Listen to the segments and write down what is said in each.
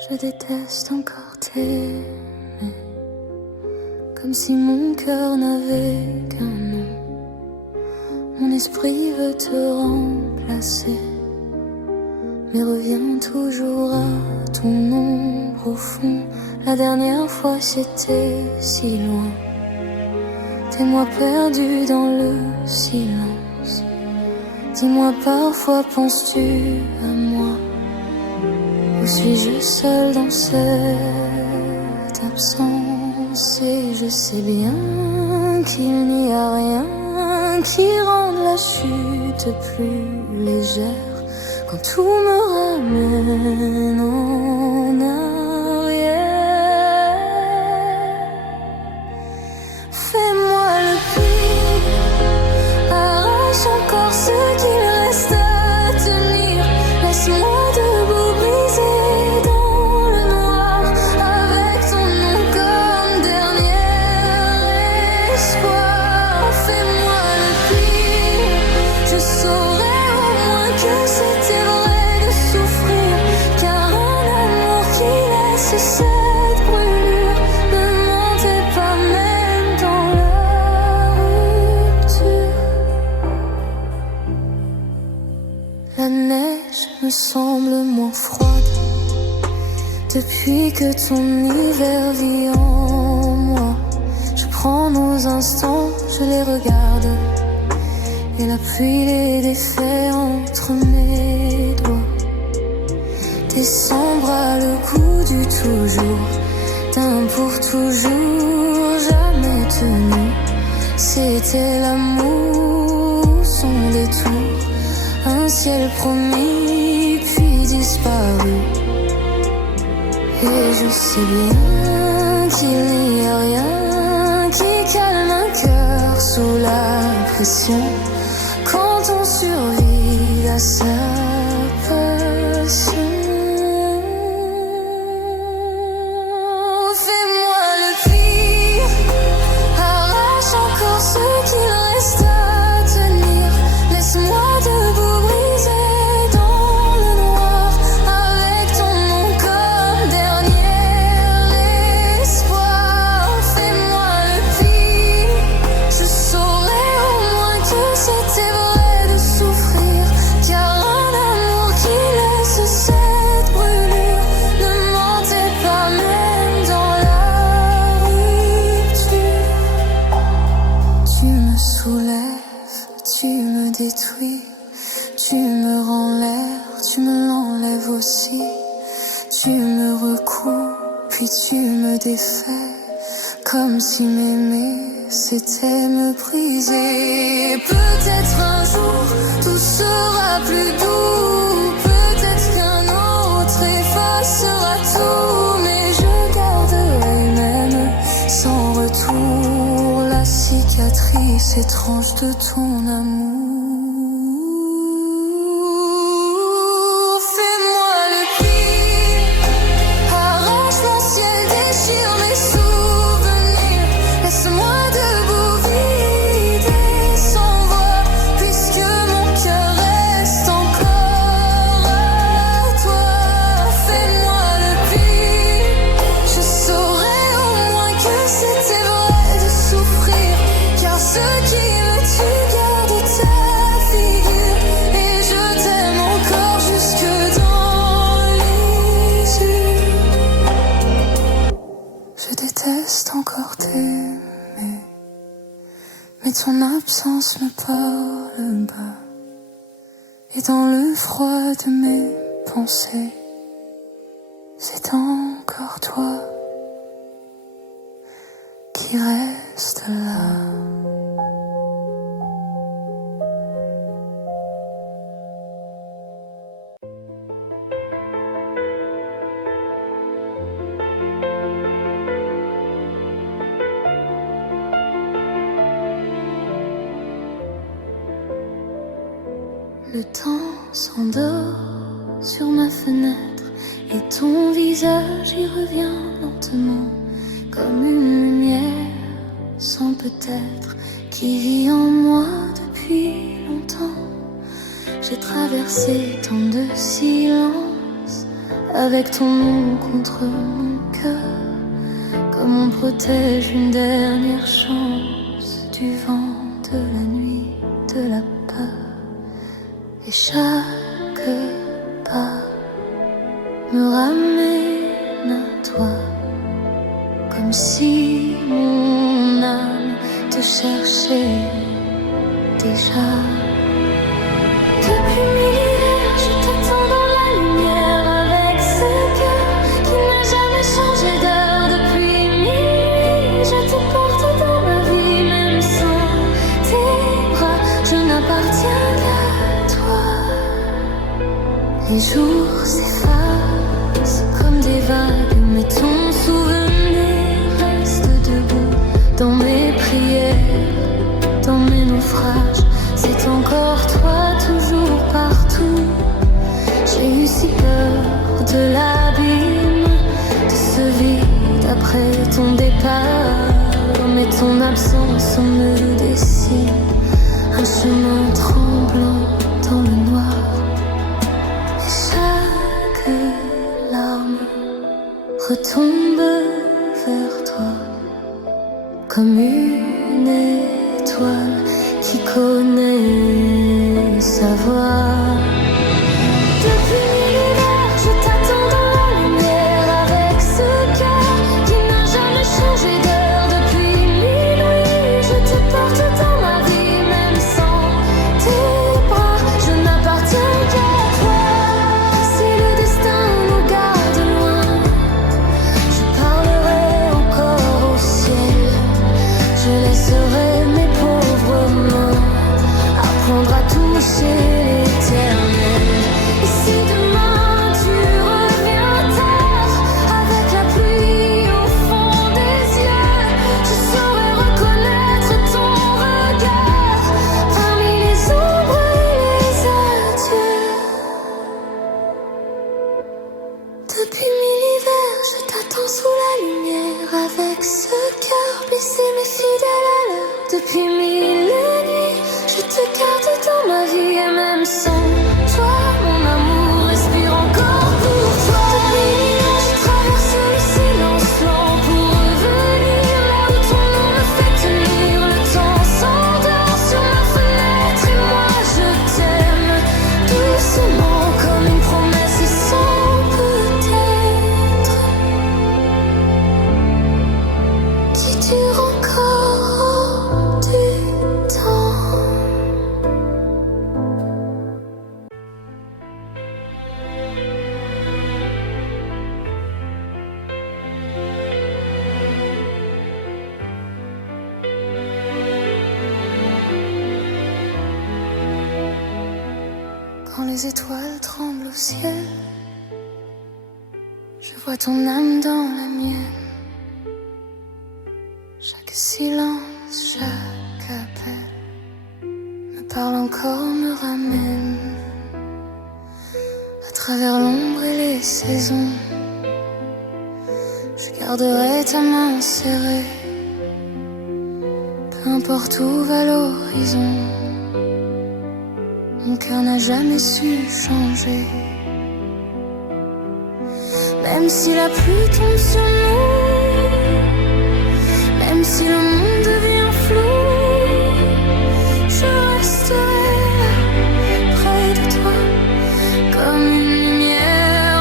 Je déteste encore t'aimer, comme si mon cœur n'avait qu'un nom. Mon esprit veut te remplacer, mais revient toujours à ton ombre au fond. La dernière fois c'était si loin, tes mois perdus dans le silence. Dis-moi parfois penses-tu à moi, ou suis-je seule dans cette absence? Et je sais bien qu'il n'y a rien qui rende la chute plus légère quand tout me ramène en arrière. Fais-moi le pire, arrache encore ce qu'il reste à tenir. Laisse-moi debout brisé dans le noir, avec ton nom comme dernier espoir. Fais-moi le pire, je saurais au moins que c'était vrai de souffrir, car un amour qui laisse cette brûlure ne mentait pas même dans la rupture. La neige me semble moins froide depuis que ton hiver vit en moi. Je prends nos instants, je les regarde, et la pluie les défait entre mes doigts. Décembre a le goût du toujours, d'un pour toujours jamais tenu. C'était l'amour, son détour, un ciel promis puis disparu. Et je sais bien qu'il n'y a rien qui calme un cœur sous la pression, quand on survit à sa passion. Fais-moi le pire, arrache encore ce qu'il reste à tenir. Laisse-moi debout brisé dans le noir, avec ton nom comme dernier espoir. Fais-moi le pire, je saurais au moins que c'était vrai de souffrir, car un amour qui laisse cette brûlure ne mentait pas même dans la rupture. Tu me soulèves, tu me détruis, tu me rends l'air, tu me l'enlèves aussi. Tu me recouds, puis tu me défais, comme si m'aimer c'était me briser. Peut-être un jour tout sera plus doux, peut-être qu'un autre effacera tout, mais je garderai même sans retour la cicatrice étrange de ton amour. Fais-moi le pire, arrache mon ciel, déchire mes souvenirs. Laisse-moi debout vide et sans voix, puisque mon cœur reste encore à toi. Fais-moi le pire, je saurais au moins que c'était vrai de souffrir, car ce qui me tue garde ta figure, et je t'aime encore jusque dans les yeux. Je déteste encore t'aimer, mais ton absence me parle bas, et dans le froid de mes pensées, c'est encore toi qui reste là. Le temps s'endort sur ma fenêtre, et ton visage y revient lentement, comme une lumière sans peut-être, qui vit en moi depuis longtemps. J'ai traversé tant de silence avec ton nom contre mon cœur, comme on protège une dernière chance du vent, de la nuit, de la peur. Et chaque pas me ramène à toi, comme si mon âme te cherchait déjà. Depuis l'hiver, je t'attends dans la lumière, avec ce cœur qui n'a jamais changé d'heure. Depuis minuit, je te porte dans ma vie, même sans tes bras, je n'appartiens qu'à toi. Les jours s'effacent comme des vagues, mais ton souvenir reste debout dans mes prières, dans mes naufrages. C'est encore toi, toujours partout. J'ai eu si peur de l'abîme, de ce vide après ton départ. Mais ton absence me dessine un chemin tremblant dans le noir. Et chaque larme retombe vers toi, comme une étoile qui connaît sa voix. Depuis l'hiver, je t'attends dans la lumière, avec ce cœur qui n'a jamais changé d'heure. Depuis minuit, je te porte dans ma vie, même sans tes bras, je n'appartiens qu'à toi. Si le destin nous garde loin, je parlerai encore au ciel, je laisserai mes pauvres mains apprendre à toucher l'éternel. Et si demain tu reviens tard, avec la pluie au fond des yeux, je saurai reconnaître ton regard parmi les ombres et les adieux. Depuis mille hivers, je t'attends sous la lumière, avec ce cœur blessé mais fidèle à l'heure. Depuis mille nuits, je te garde dans ma vie, et même sans toi, mon amour respire encore pour toi. Depuis l'hiver, je traverse le silence lent pour revenir là où ton nom me fait tenir. Le temps s'endort sur ma fenêtre et moi je t'aime doucement comme une promesse et sans peut-être qui dure encore du temps. Quand les étoiles tremblent au ciel, je vois ton âme dans la mienne. Chaque silence, chaque appel me parle encore, me ramène à travers l'ombre et les saisons. Je garderai ta main serrée, peu importe où va l'horizon. Mon cœur n'a jamais su changer. Même si la pluie tombe sur nous, même si le monde devient flou, je resterai là, près de toi, comme une lumière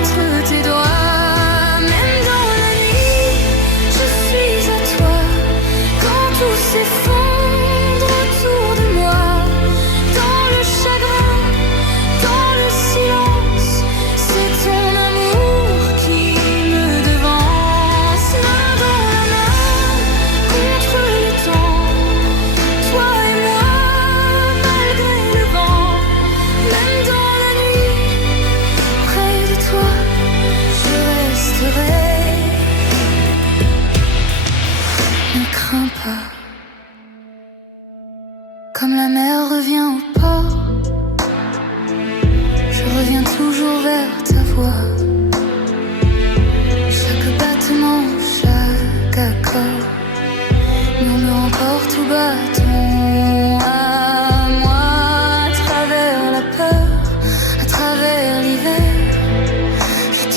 entre tes doigts. Même dans la nuit, je suis à toi, quand tout s'effondre autour de moi. Dans le chagrin, dans le silence, c'est ton amour qui me devance. Main dans la main,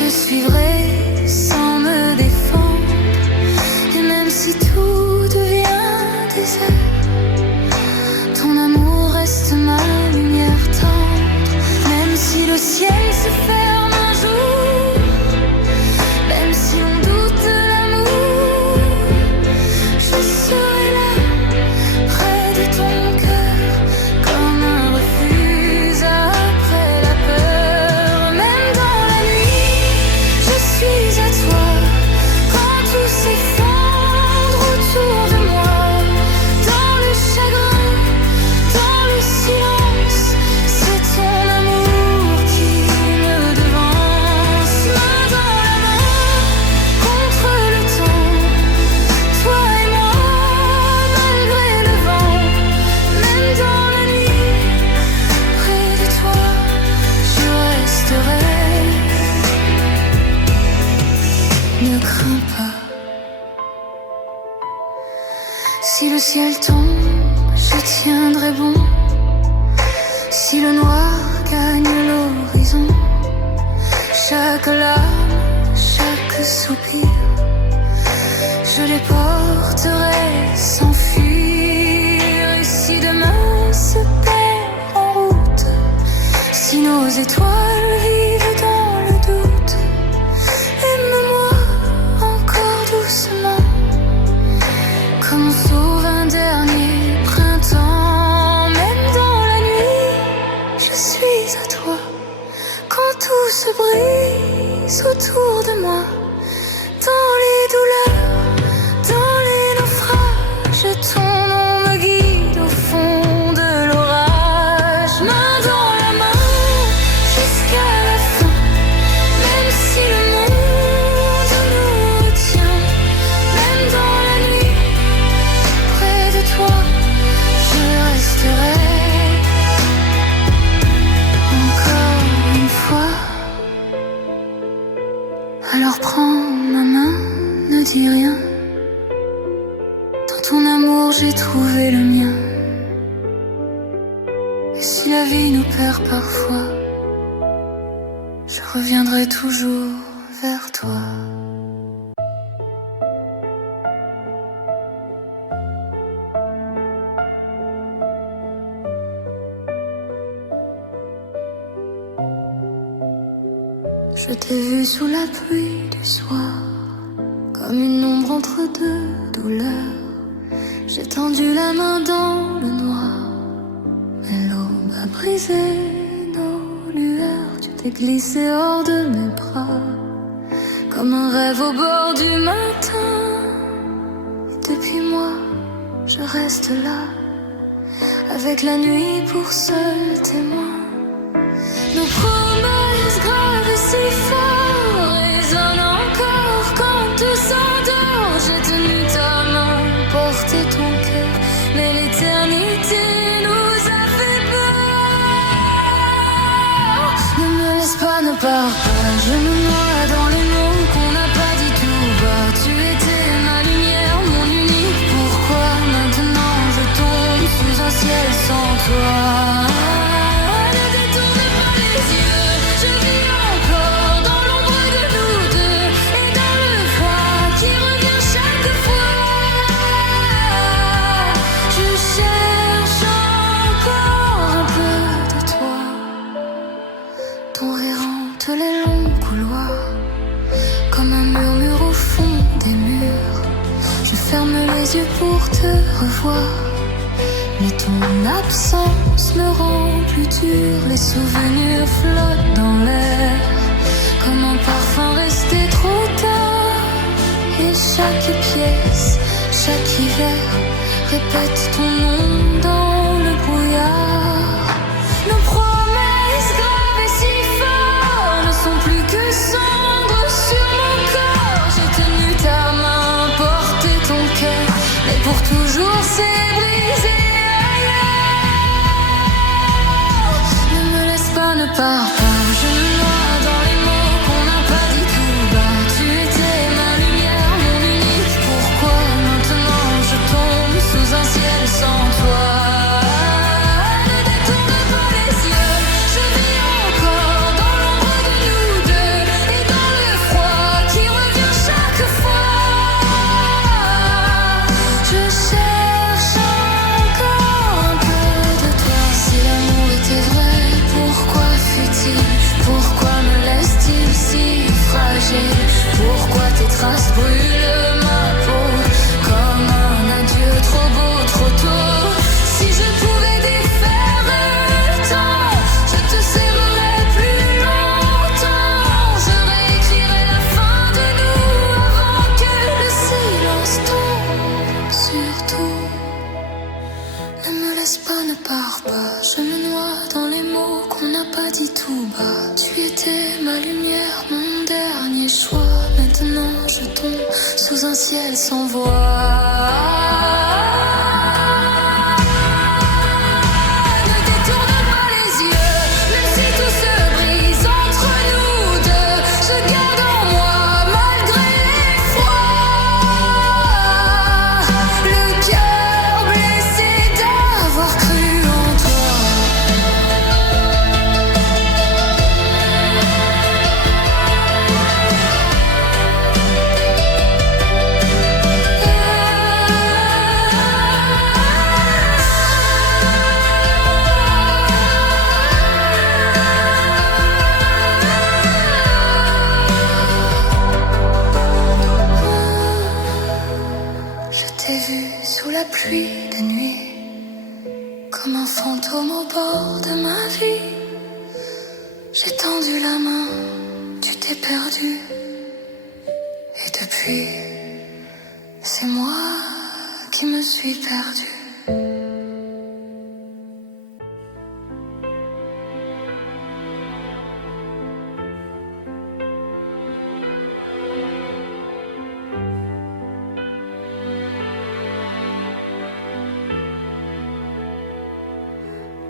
te suivrai sans me défendre. Et même si tout devient désert, ton amour reste ma lumière tendre. Même si le ciel se ferme un jour, même si on doute de l'amour, je serai là, près de ton cœur, comme un refuge après la peur. Même dans la nuit, je suis à toi, quand tout s'effondre autour de moi. Dans le chagrin, dans le silence, c'est ton amour qui me devance. Main dans la main, contre le temps, toi et moi, malgré le vent. Même dans la nuit, près de toi, je resterai. Ne crains pas, si le ciel tombe, je tiendrai bon. Si le noir gagne l'horizon, chaque larme, chaque soupir, je les porterai sans fuir. Et si demain se perd en route, si nos étoiles vivent dans le doute, aime-moi encore doucement, comme on sauve un dernier printemps. Même dans la nuit, je suis à toi, quand tout se brise autour de moi. Dans les douleurs, dans les naufrages, ton nom me guide au fond de l'orage. Main dans la main, jusqu'à la fin, même si le monde nous retient. Même dans la nuit, près de toi, je resterai. Encore une fois, alors prends ma main, ne dis rien. Dans ton amour, j'ai trouvé le mien. Et si la vie nous perd parfois, je reviendrai toujours vers toi. Je t'ai vu sous la pluie du soir, comme une ombre entre deux douleurs. J'ai tendu la main dans le noir, mais l'aube a brisé nos lueurs. Tu t'es glissé hors de mes bras, comme un rêve au bord du matin. Et depuis moi, je reste là, avec la nuit pour seul témoin. Nos promesses graves si fort résonnent encore quand tout s'endort. J'ai tenu ta main, porté ton cœur, mais l'éternité nous a fait peur. Ne me laisse pas, ne pars pas, je me noie dans les mots qu'on n'a pas dit tout bas. Tu étais ma lumière, mon unique. Pourquoi maintenant je tombe sous un ciel sans toi? Je vis encore dans l'ombre de nous deux, et dans le froid qui revient chaque fois. Je cherche encore un peu de toi. Ton rire hante les longs couloirs, comme un murmure au fond des murs. Je ferme les yeux pour te revoir, mais ton absence me rend plus dur. Les souvenirs flottent dans l'air, comme un parfum resté trop tard. Et chaque pièce, chaque hiver, répète ton nom dans le brouillard. Nos promesses graves et si fortes ne sont plus que cendres sur mon corps. J'ai tenu ta main, porté ton cœur, mais pour toujours c'est brisé. Ne pars pas, je me noie dans les mots qu'on n'a pas dit tout bas. Tu étais ma lumière, mon unique. Pourquoi maintenant je tombe sous un ciel sans toi? Ne détourne pas les yeux, je vis encore dans l'ombre de nous deux, et dans le maintenant je tombe sous un ciel sans voix. Pluie de nuit, comme un fantôme au bord de ma vie. J'ai tendu la main, tu t'es perdu. Et depuis, c'est moi qui me suis perdue.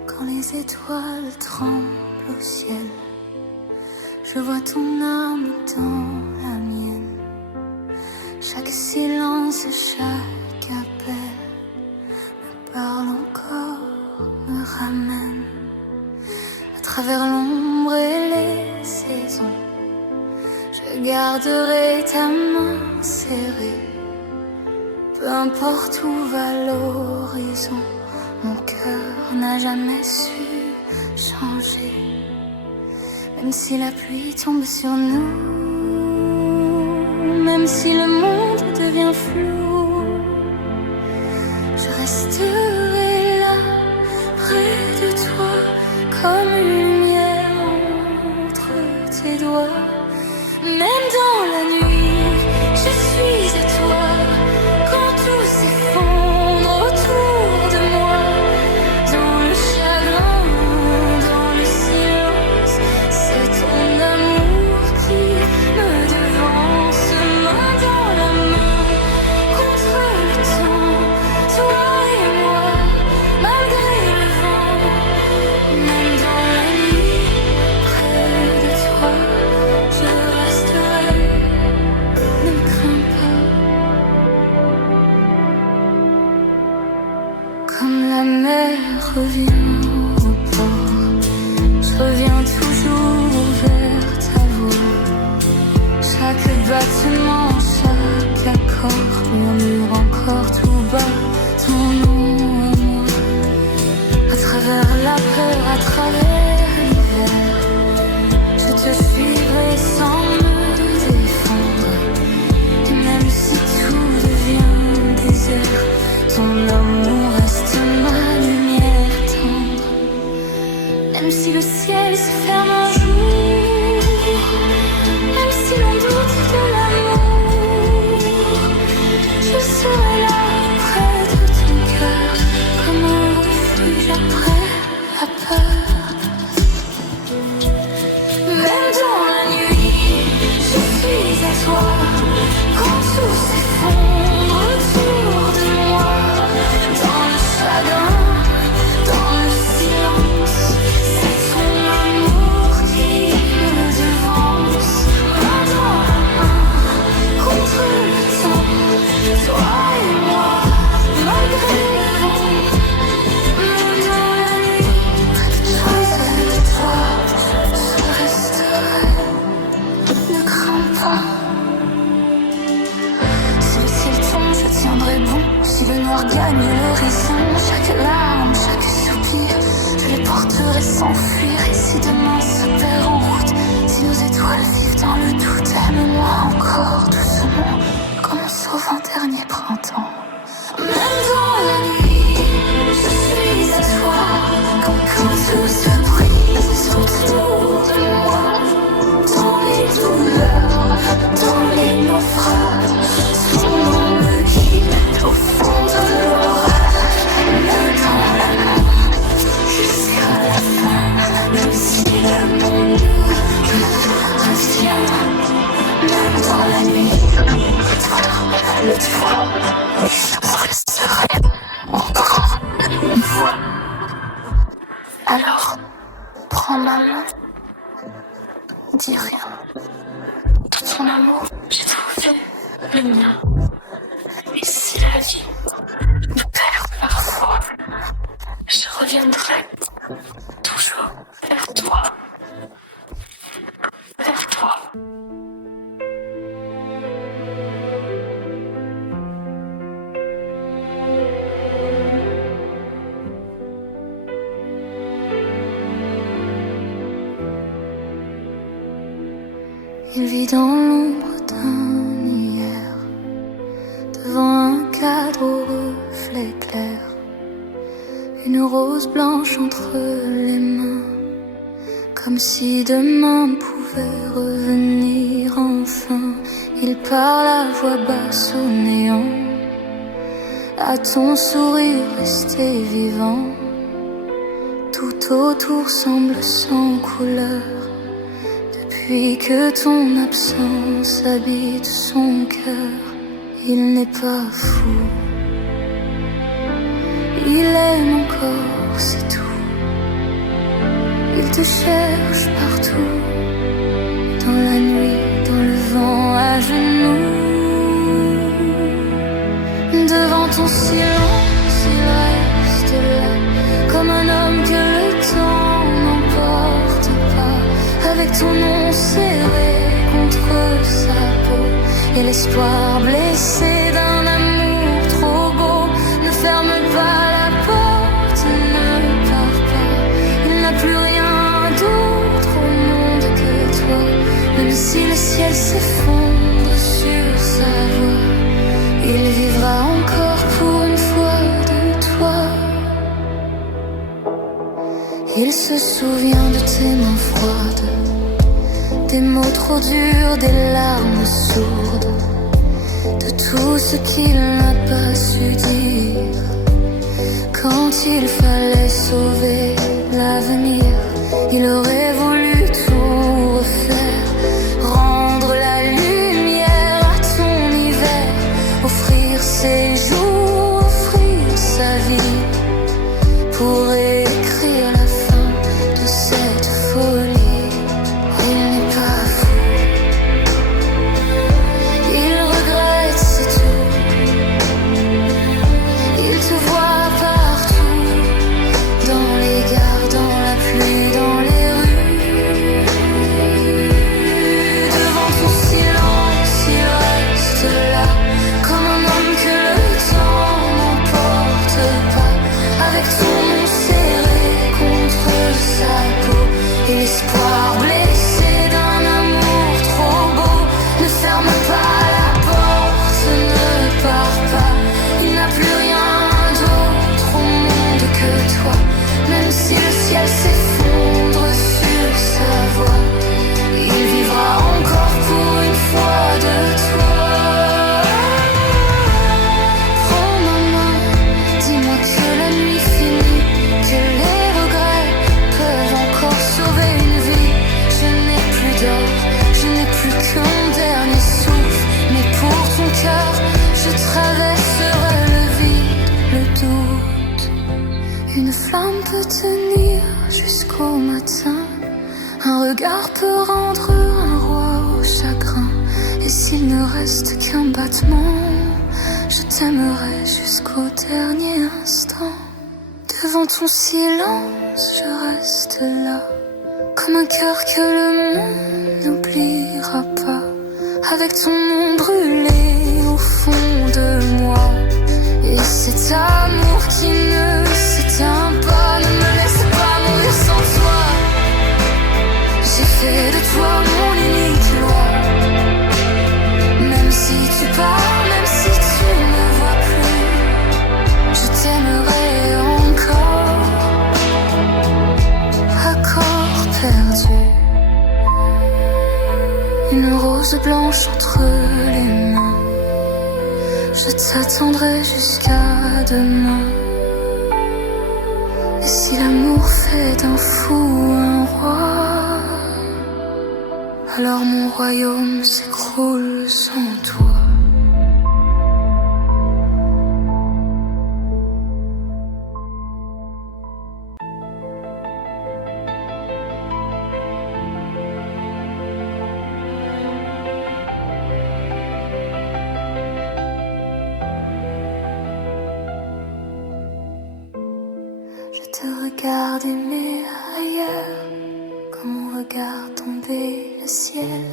Quand les étoiles tremblent au ciel, je vois ton âme dans la mienne. Chaque silence, chaque appel me parle encore, me ramène à travers l'ombre et les saisons. Je garderai ta main serrée, peu importe où va l'horizon. Mon cœur n'a jamais su changer, même si la pluie tombe sur nous, même si le monde devient flou. Je resterai là, près de toi, comme une lumière entre tes doigts. Même dans la nuit, je suis à toi, quand tout s'effondre autour de moi. Dans le chagrin, dans le silence, c'est ton amour qui me devance. Main dans la main, contre le temps, toi et moi, malgré le vent. Même dans la nuit, près de toi, je resterai. Ne crains pas. Comme la mer revient au port, je reviens toujours vers ta voix. Chaque battement, chaque accord murmure encore tout bas ton nom à moi. À travers la peur, à travers l'hiver, je te suivrai sans me défendre. Et même si tout devient désert, ton amour reste ma lumière tendre. Même si le ciel se ferme un jour, même si l'on doute de l'amour, je serai là près de ton cœur, comme un refuge après la peur. Même dans la nuit, je suis à toi, quand tout s'effondre autour de moi. Dans le chagrin, dans le silence, c'est ton amour qui me devance. Main dans la main, contre le temps, toi et moi, malgré le vent. Même dans la nuit, près de toi, je resterai. Ne crains pas. Si le ciel tombe, je tiendrai bon. Si le noir gagne l'horizon, chaque larme, chaque soupir, je les porterai sans fuir. Et si demain se perd en route, si nos étoiles vivent dans le doute, aime-moi encore doucement, comme on sauve un dernier printemps. Même dans la nuit, je suis à toi, comme quand tout se brise autour de moi. Dans les douleurs, dans les naufrages, ton nom me guide au fond de l'orage. Main dans la main, jusqu'à la fin, même si le monde nous retient. le toit, je resterai encore une fois. Alors, prends ma main, dis rien. Tout ton amour, j'ai trouvé le mien. Et si la vie me perd parfois, je reviendrai toujours vers toi. Vers toi. Il vit dans l'ombre d'un hier, devant un cadre au reflet clair, une rose blanche entre les mains, comme si demain pouvait revenir enfin. Il parle à voix basse au néant, à ton sourire resté vivant. Tout autour semble sans couleur, depuis que ton absence habite son cœur. Il n'est pas fou, il aime encore, c'est tout. Il te cherche partout, dans la nuit, dans le vent, à genoux. Devant ton silence, il reste là, comme un homme que le temps n'emporte pas, avec ton nom serré contre sa peau, et l'espoir blessé d'un amour trop beau. Ne ferme pas la porte, ne pars pas, il n'a plus rien d'autre au monde que toi. Même si le ciel s'effondre sur sa voie, il vivra encore pour une fois de toi. Il se souvient de tes mains froides, des mots trop durs, des larmes sourdes, de tout ce qu'il n'a pas su dire. Quand il fallait sauver l'avenir, il aurait voulu tout refaire, rendre la lumière à ton hiver, offrir ses jours, offrir sa vie, pour écrire la fin de cette folie. Il n'est pas fou, il regrette, c'est tout. Il te voit partout, dans les gares, dans la pluie, dans les rues. Devant ton silence, il reste là, comme un homme que le temps n'emporte pas, avec ton nom serré contre sa peau, et l'espoir blessé d'un amour trop beau. Ne ferme pas la porte, ne pars pas, il n'a plus rien d'autre au monde que toi. Même si le ciel s'effondre sur sa voie, il vivra encore pour une fois de toi. Prends ma main, dis-moi que la nuit finit, que les regrets peuvent encore sauver une vie. Je n'ai plus d'or, je n'ai plus qu'un dernier souffle, mais pour ton cœur, je traverserai le vide, le doute. Une flamme peut tenir jusqu'au matin, un regard peut rendre un roi au chagrin. Et s'il ne reste qu'un battement, je t'aimerai jusqu'au dernier instant. Devant ton silence, je reste là, comme un cœur que le monde n'oubliera pas, avec ton nom brûlé au fond de moi. Et cet amour qui ne s'éteint pas, ne me laisse pas mourir sans toi. J'ai fait de toi mon unique loi. Même si tu pars, même si tu ne vois plus, je t'aimerai encore, accord perdu. Une rose blanche entre les mains, je t'attendrai jusqu'à demain. Et si l'amour fait d'un fou un roi, alors mon royaume s'écroule sans toi. regarde aimer ailleurs, comme on regarde tomber le ciel,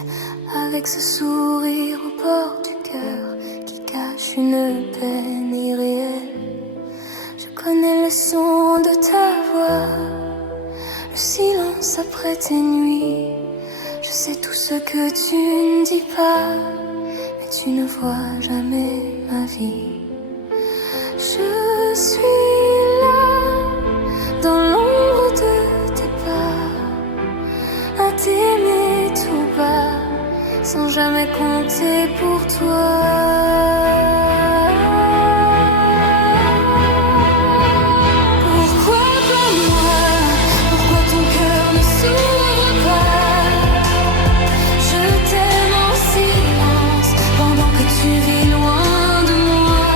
avec ce sourire au bord du cœur qui cache une peine irréelle. Je connais le son de ta voix, le silence après tes nuits. Je sais tout ce que tu ne dis pas, mais tu ne vois jamais ma vie. Je suis là, dans l'ombre de tes pas, à t'aimer tout bas, sans jamais compter pour toi. Pourquoi pas moi? Pourquoi ton cœur ne s'ouvre pas? Je t'aime en silence, pendant que tu vis loin de moi.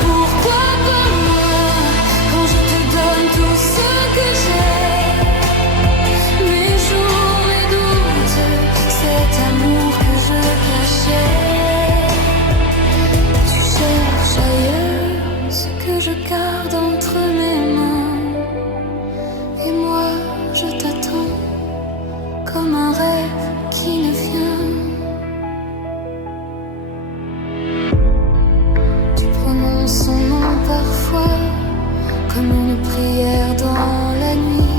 Pourquoi pas moi? Quand je te donne tout ce que j'ai, mes jours, mes doutes, cet amour que je cachais. Tu cherches ailleurs ce que je garde entre mes mains, et moi je t'attends comme un rêve qui ne vient. Tu prononces son nom parfois comme une prière dans la nuit,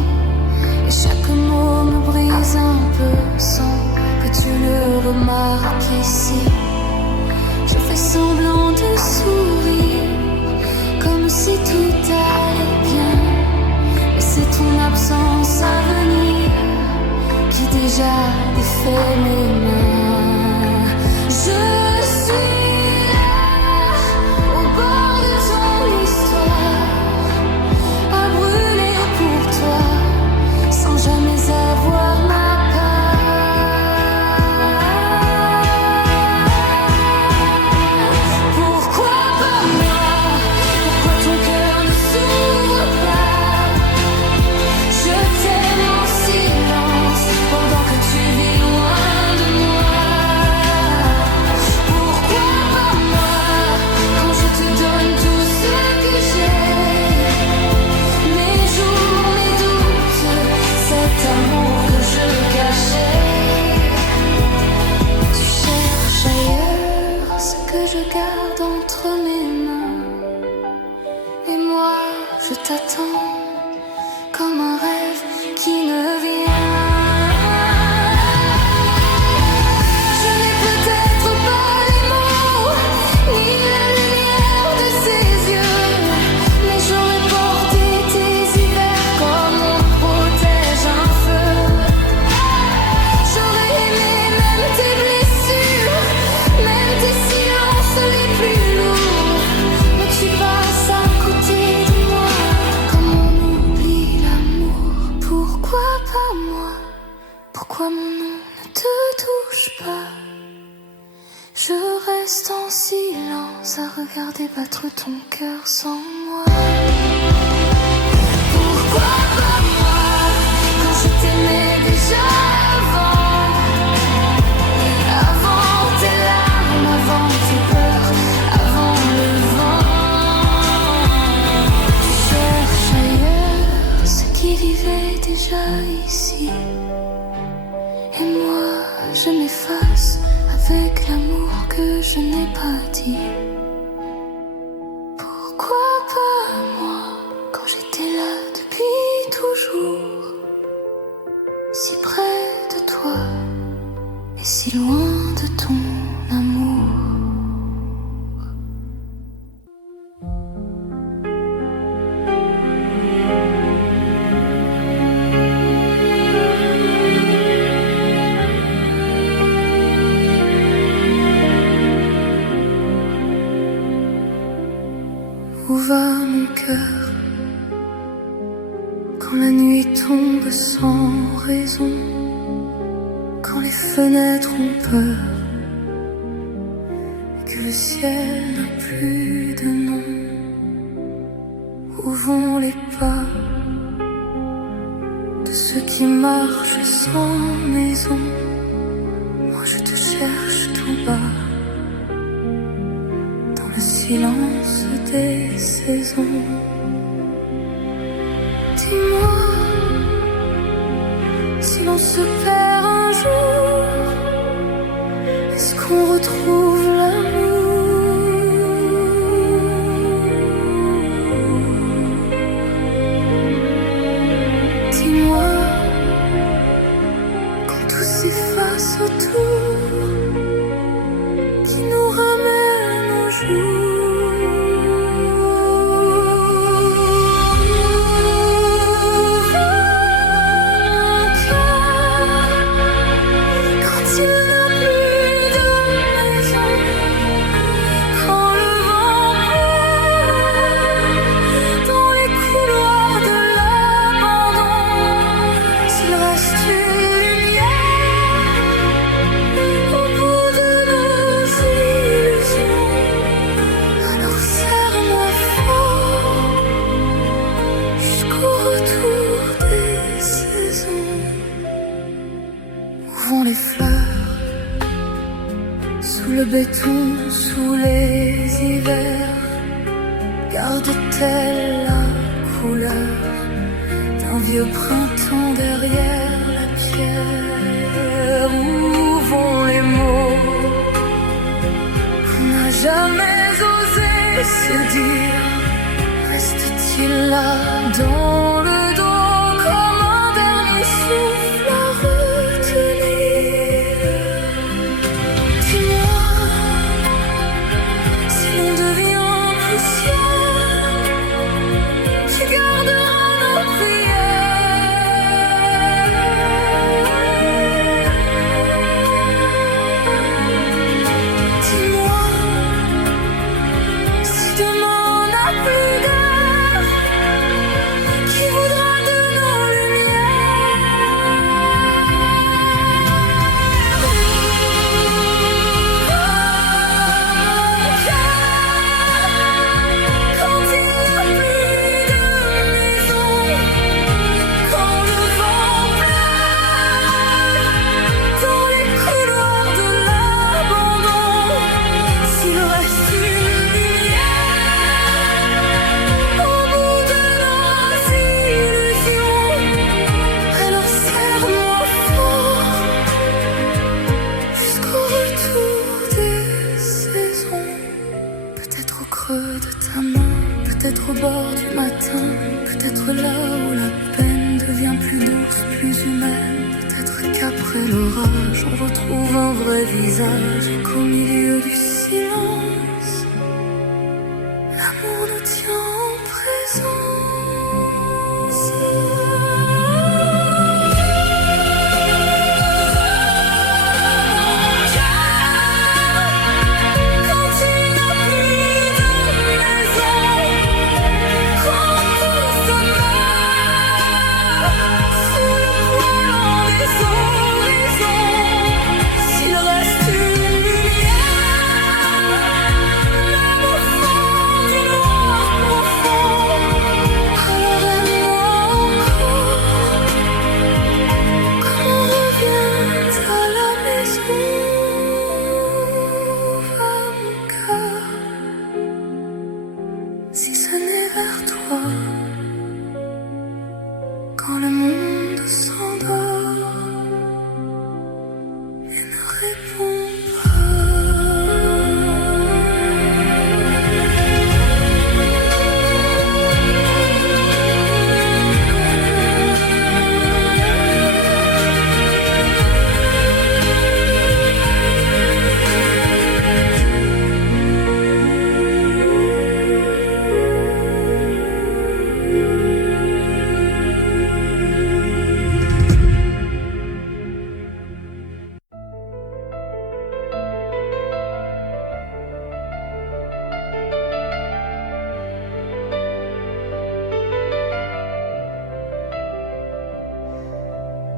et chaque mot me brise un peu sans que tu le remarques ici. Je fais semblant de sourire comme si tout allait bien, mais c'est ton absence à venir qui déjà défait mes mains. Je suis là, au bord de ton histoire, à brûler pour toi, sans jamais avoir ma part. Pourquoi pas moi? Pourquoi ton cœur ne s'ouvre pas? Je t'aime en silence, pendant que tu vis loin de moi. Pourquoi pas moi? Quand je te donne tout ce que j'ai, mes jours, mes doutes, cet amour que je cachais. Tu cherches ailleurs ce que je garde entre mes mains, et moi je t'attends comme un rêve qui ne vient. Je n'ai peut-être pas les mots, ni la lumière de ses yeux, mais j'aurais porté tes hivers comme on protège un feu. J'aurais aimé même tes blessures, même tes silences les plus lourds, mais tu passes à côté de moi comme on oublie l'amour. Pourquoi pas moi? Pourquoi mon nom ne te touche pas? Je reste en silence à regarder battre ton cœur sans moi. Pourquoi pas moi? Quand je t'aimais déjà avant tes larmes, avant tes peurs, avant le vent. Tu cherches ailleurs ce qui vivait déjà ici, et moi je m'efface avec l'amour que je n'ai pas dit. Pourquoi pas moi? Quand j'étais là depuis toujours, si près de toi et si loin de ton amour. Où va mon cœur quand la nuit tombe sans raison, quand les fenêtres ont peur et que le ciel n'a plus de nom? Où vont les pas de ceux qui marchent sans maison? Moi je te cherche tout bas, dans le silence des saisons. se perd un jour? Est-ce qu'on retrouve l'amour? Dis-moi, quand tout s'efface autour, qui nous ramène au jour? Les fleurs sous le béton, sous les hivers, garde-t-elle la couleur d'un vieux printemps derrière la pierre? Où vont les mots qu'on n'a jamais osé se dire? Reste-t-il là dans le dos comme un dernier souffle à retenir? Tu garderas nos prières. Dis-moi, si demain on n'a plus d'heure, qui voudra de nos peut-être au bord du matin, peut-être là où la peine devient plus douce, plus humaine. Peut-être qu'après l'orage, on retrouve un vrai visage et qu'au milieu du silence, l'amour nous tient en présence. Si ce n'est vers toi, quand le monde s'endort et ne répond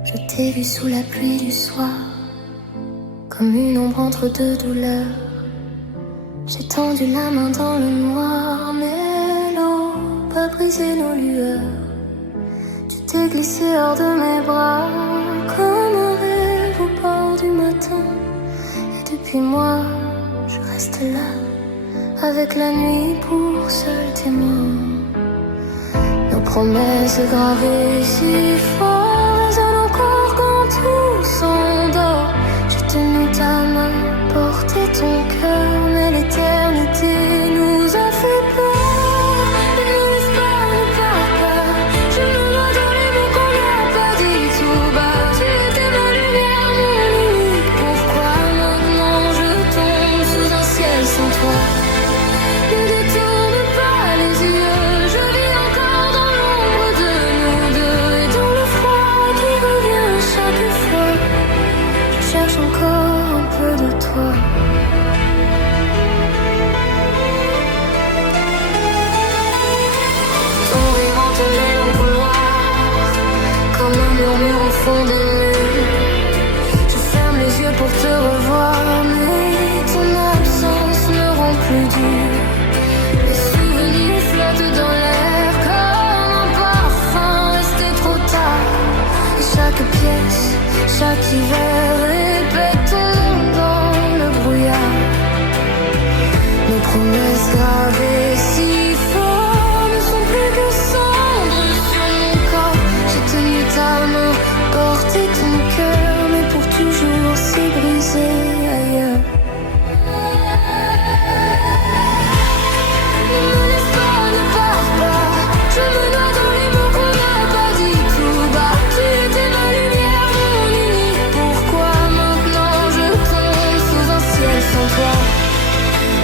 Je t'ai vu sous la pluie du soir, comme une ombre entre deux douleurs. J'ai tendu la main dans le noir, mais l'eau pas brisé nos lueurs. Tu t'es glissé hors de mes bras, comme un rêve au bord du matin. Et depuis moi, je reste là, avec la nuit pour seul témoin. Nos promesses gravées si fort résonnent encore quand tout ta main, porter ton cœur, mais l'éternité nous a fait peur. Ne nous laisse pas, ne pars pas. Je me noie dans les mots qu'on n'a pas dit tout bas. Tu étais ma lumière, mon unique. Pourquoi maintenant je tombe sous un ciel sans toi? Ne détourne pas les yeux, je vis encore dans l'ombre de nous deux et dans le froid qui revient chaque fois. Je cherche encore un peu de toi. Ton rire entonné dans le couloir, comme un murmure au fond des nuits. Je ferme les yeux pour te revoir, mais ton absence me rend plus dur. Les souvenirs flottent dans l'air comme un parfum resté trop tard. Et chaque pièce, chaque hiver répète ton nom dans le brouillard. Nos promesses gravées si fort ne sont plus que cendres sur mon corps. J'ai tenu ta main, porté ton cœur, mais pour toujours s'est brisé ailleurs. Ne me laisse pas, ne pars pas. Je me noie dans les mots qu'on n'a pas dit tout bas. Tu étais ma lumière, mon unique. Pourquoi maintenant je tombe sous un ciel sans toi?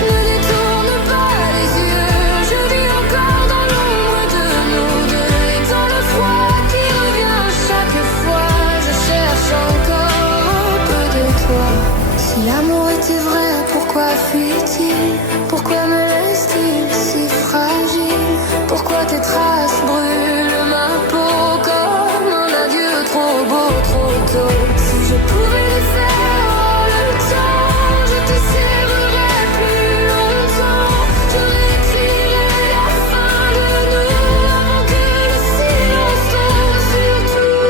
Ne détourne pas les yeux, je vis encore dans l'ombre de nous deux. Et dans le froid qui revient chaque fois, je cherche encore un peu de toi. Si l'amour était vrai, pourquoi fuit-il? Pourquoi me laisse-t-il si fragile? Pourquoi tes traces brûlent ma peau comme un adieu trop beau, trop tôt? Si je pouvais les faire en le temps, je te serrerais plus longtemps. Je réécrirais la fin de nous avant que le silence tombe sur tout.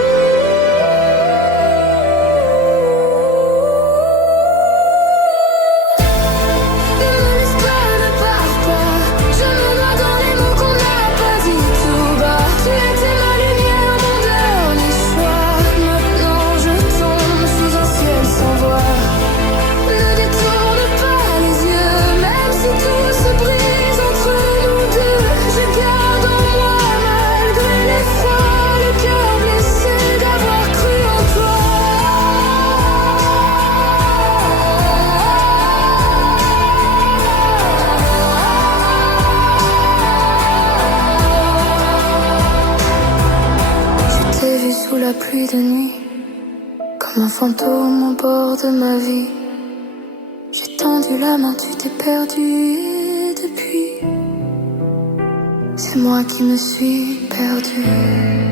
Ne me laisse pas, ne pars pas. Je me noie dans les mots qu'on n'a pas dit tout bas. Tu étais ma lumière, mon dernier choix. Maintenant je tombe sous un ciel sans voix. Ne détourne pas les yeux, même si tout se brise entre nous deux. Je garde en moi, malgré l'effroi, le cœur blessé d'avoir cru en toi. Je t'ai vu sous la pluie de nuit, comme un fantôme au bord de ma vie. J'ai tendu la main, tu t'es perdu et depuis, c'est moi qui me suis perdue.